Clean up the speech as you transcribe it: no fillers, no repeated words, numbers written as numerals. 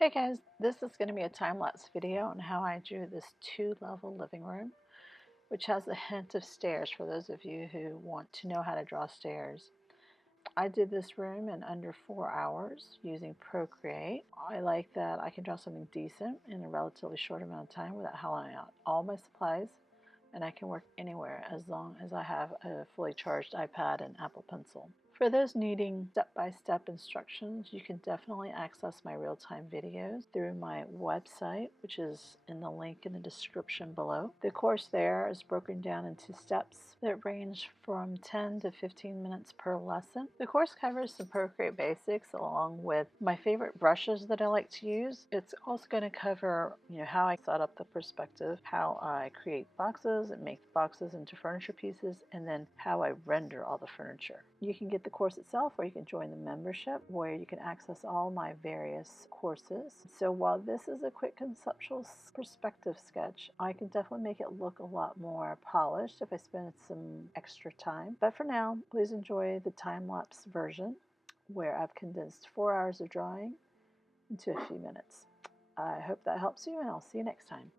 Hey guys, this is going to be a time-lapse video on how I drew this two-level living room, which has a hint of stairs for those of you who want to know how to draw stairs. I did this room in under 4 hours using Procreate. I like that I can draw something decent in a relatively short amount of time without hauling out all my supplies, and I can work anywhere as long as I have a fully charged iPad and Apple Pencil. For those needing step-by-step instructions, you can definitely access my real-time videos through my website, which is in the link in the description below. The course there is broken down into steps that range from 10 to 15 minutes per lesson. The course covers some Procreate basics along with my favorite brushes that I like to use. It's also going to cover, how I set up the perspective, how I create boxes and make the boxes into furniture pieces, and then how I render all the furniture. You can get the course itself, or you can join the membership where you can access all my various courses. So while this is a quick conceptual perspective sketch, I can definitely make it look a lot more polished if I spend some extra time. But for now, please enjoy the time-lapse version where I've condensed 4 hours of drawing into a few minutes. I hope that helps you, and I'll see you next time.